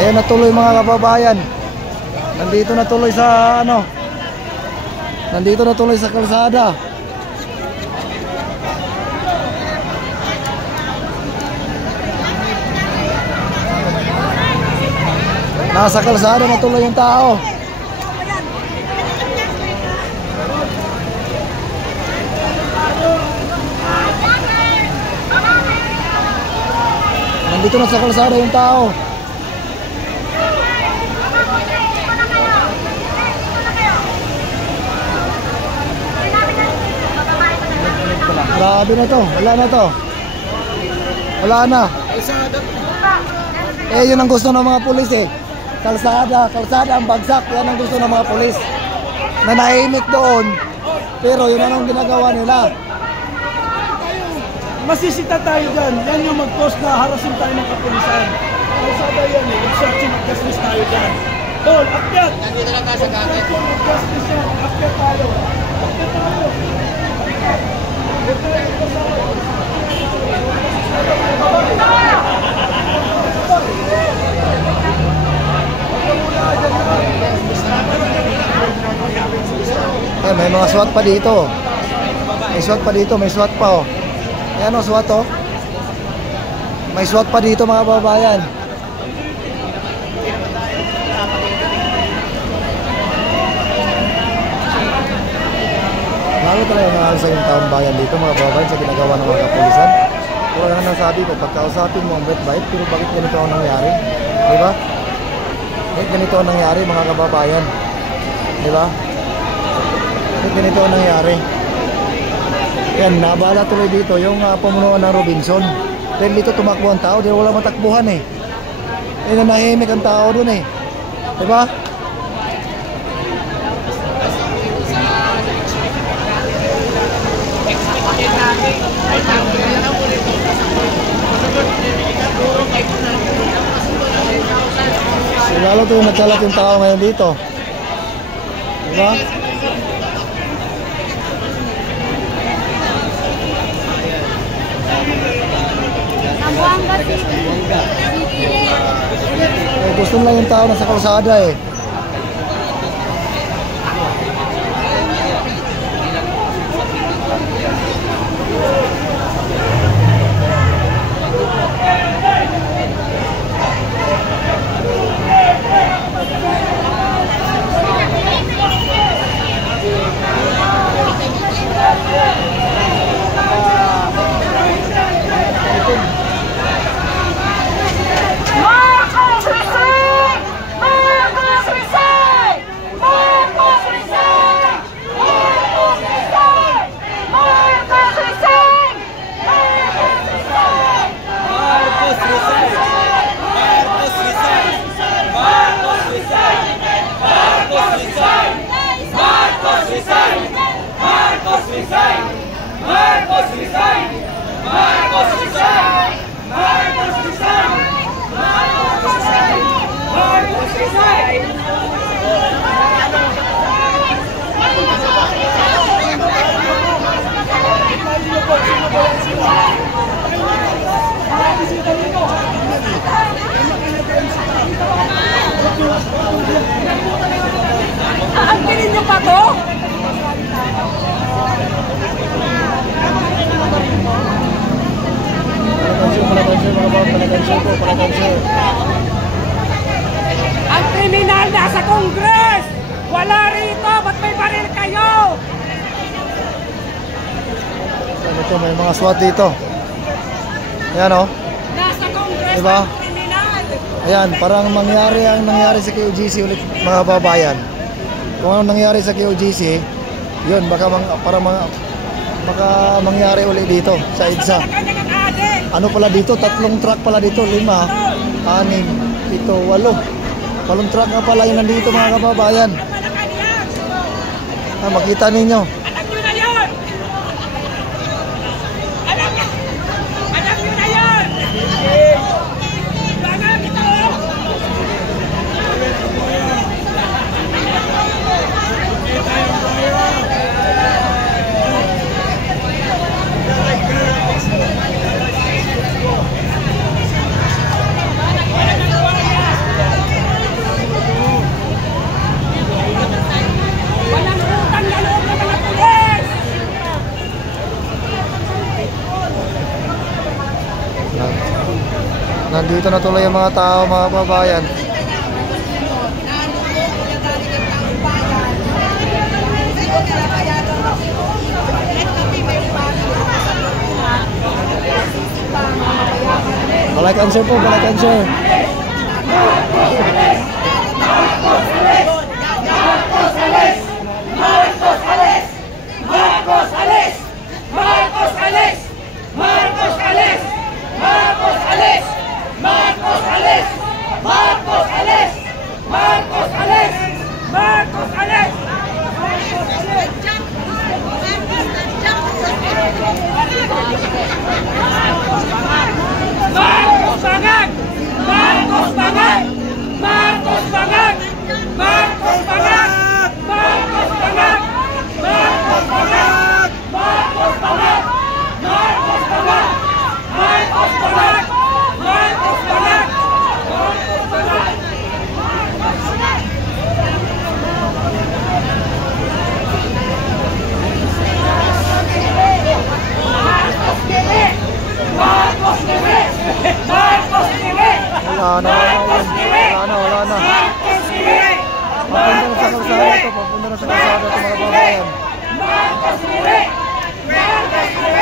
Ayan na tuloy mga kababayan. Nandito na tuloy sa ano. Nandito na tuloy sa kalsada. Nasa kalsada na tuloy yung tao. Nandito na sa kalsada yung tao. Grabe na to, wala na to. Wala na. Eh yun ang gusto ng mga pulis eh. Kalsada ang bagsak, yan ang gusto ng mga pulis. Nanahimik doon, pero yun ang ginagawa nila. Masisita tayo dyan, yan yung mag-cause na harasin tayo ng kapulisan. Kalsada yan eh, obstruction of justice tayo dyan. Tol, akyat! Nandito lang tayo sa gagawin. Obstruction of justice yan, akyat tayo. Akyat tayo. Eh, may mga SWAT pa dito. May SWAT pa dito, may SWAT pa oh. Ayan o, SWAT oh. May SWAT pa dito mga kababayan. Lalo talaga naalasa yung taong bayan dito mga kababayan sa ginagawa ng mga kapulisan. Pero lang nasabi ko, pagkausapin mo ang bait-bait, pero bakit ganito ang nangyari? Diba? Bakit ganito ang nangyari mga kababayan? Diba? Bakit ganito ang nangyari? Yan, nabala tuloy dito yung pamunuan ng Robinson. Dahil dito tumakbo ang tao, dahil wala matakbuhan eh. Eh, nanahimik ang tao dun eh. Diba? Lalo to yung nagkalat yung tao ngayon dito. Diba? Eh, gusto lang yung tao nasa kalsada eh. Aangkinin niyo pa to? Ang kriminal nasa Congress! Wala rito! Ba't may baril kayo? Ito, may mga SWAT dito. Ayan o. Nasa Congress diba? ang kriminal! Ayan, parang mangyari ang nangyari sa QGC ulit mga babayan. Kung anong nangyari sa QGC, yun, baka mangyari ulit dito sa EDSA. Ano pala dito? 3 truck pala dito. 5, 6, 7, 8. 8 truck nga pala yung nandito mga kababayan. Makita ninyo. Alam nyo na yun! Alam nyo na yun! Bangang ito! nandito na tuloy ang mga tao, mga kababayan. Palike and share po, palike and share. Marcos Ales! Marcos Ales! Marcos Ales! Marcos Ales! Marcos Ales! Marcos Ales! Marcos Ales! Marcos Ales! Marcos Bangag! Marcos Bangag! Marcos Bangag! Marcos Bangag! Marcos Bangag! Marcos Bangag! Marcos Bangag! Marcos Bangag! Marcos Bangag! Marcos Bangag! Marcos Bangag! Marcos TV! Marcos TV! Wala na. Marcos TV! Papunta na sa kalsada ito, mga kababayan. Marcos TV! Marcos TV!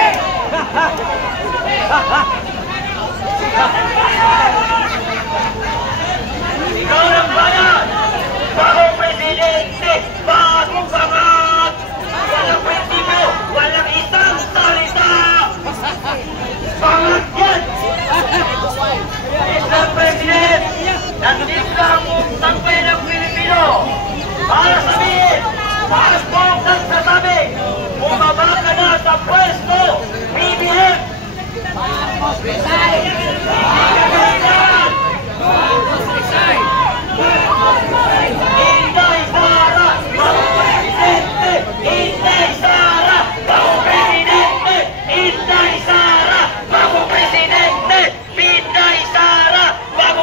Ikaw ng bayan! Bagong presidente! Bagong bangat! Walang prinsipyo! Walang isang salita! Bangat yan! Mr. President! Nandito ang tangkay ng Pilipino! Para sabihin! Para po ang nagsasabi! Bumaba ka na sa pwesto! BBM! Marcos Rizal! Marcos Rizal! Inday Sara! Bagong presidente! Inday Sara! Bagong presidente! Inday Sara! Bagong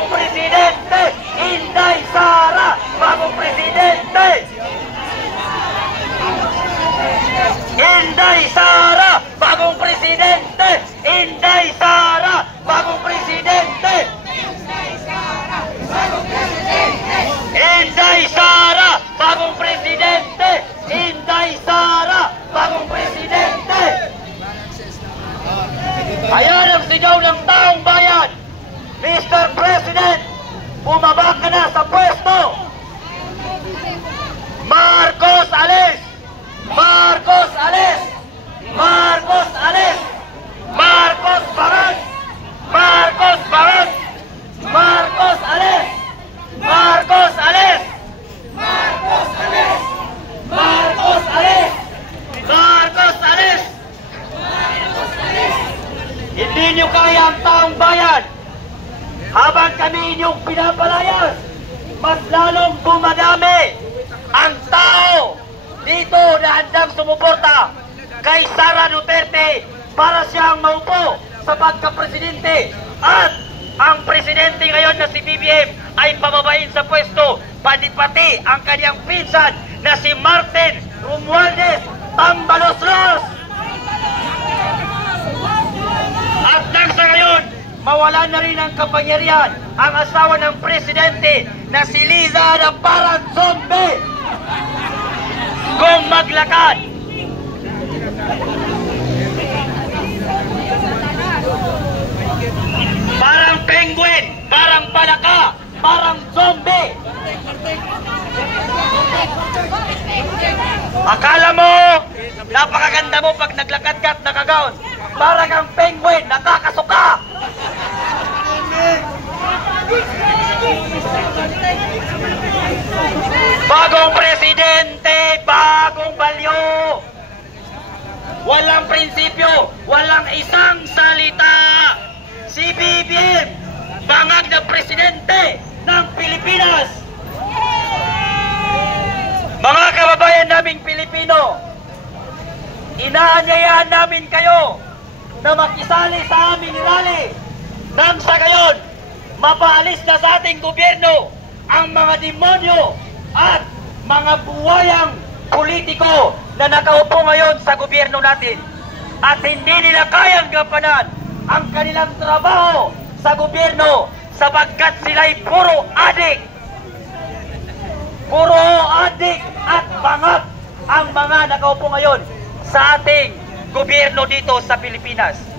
presidente! Inday Sara! Bagong presidente! Inday Sara! Bagong presidente! Inday Sara! Bagong presidente! Inday Sara! Bagong presidente! Inday Sara! Bagong presidente! Inday Sara! Bagong presidente! Ayan ang sigaw ng taong bayan! Mr. President! Bumaba ka na sa pwesto! Marcos Ales! Marcos Ales! Marcos Ales! Marcos Bangag! Marcos Bangag! Marcos Ales! Marcos Ales! Marcos Ales! Marcos Ales! Marcos Ales! Hindi nyo kaya ang taong bayan. Habang kami inyong pinapalayas, mas lalong dumadami ang tao dito na handang sumuporta kay Sara Duterte para siyang maupo sa pagka-presidente. At ang presidente ngayon na si BBM ay pababain sa pwesto, pati ang kanyang pinsan na si Martin Romualdez Tambaloslos. At nang sa ngayon, mawala na rin ang kapangyarihan ang asawa ng presidente na si Liza na parang zombie kung maglakad. Parang penguin, parang palaka, parang zombie. Akala mo, napakaganda mo pag naglakad ka at nakagaon. Parang ang penguin, nakakasuka. Bagong presidente, bagong balyo. Walang prinsipyo, walang isang salita. Si BBM, bangag na presidente ng Pilipinas. Mga kababayan naming Pilipino, inaanyayahan namin kayo na makisali sa aming rally nang sa gayon mapaalis na sa ating gobyerno ang mga demonyo at mga buwayang politiko na nakaupo ngayon sa gobyerno natin at hindi nila kayang gampanan ang kanilang trabaho sa gobyerno sapagkat sila'y puro adik. Puro adik at bangag ang mga nakaupo ngayon sa ating gobyerno dito sa Pilipinas.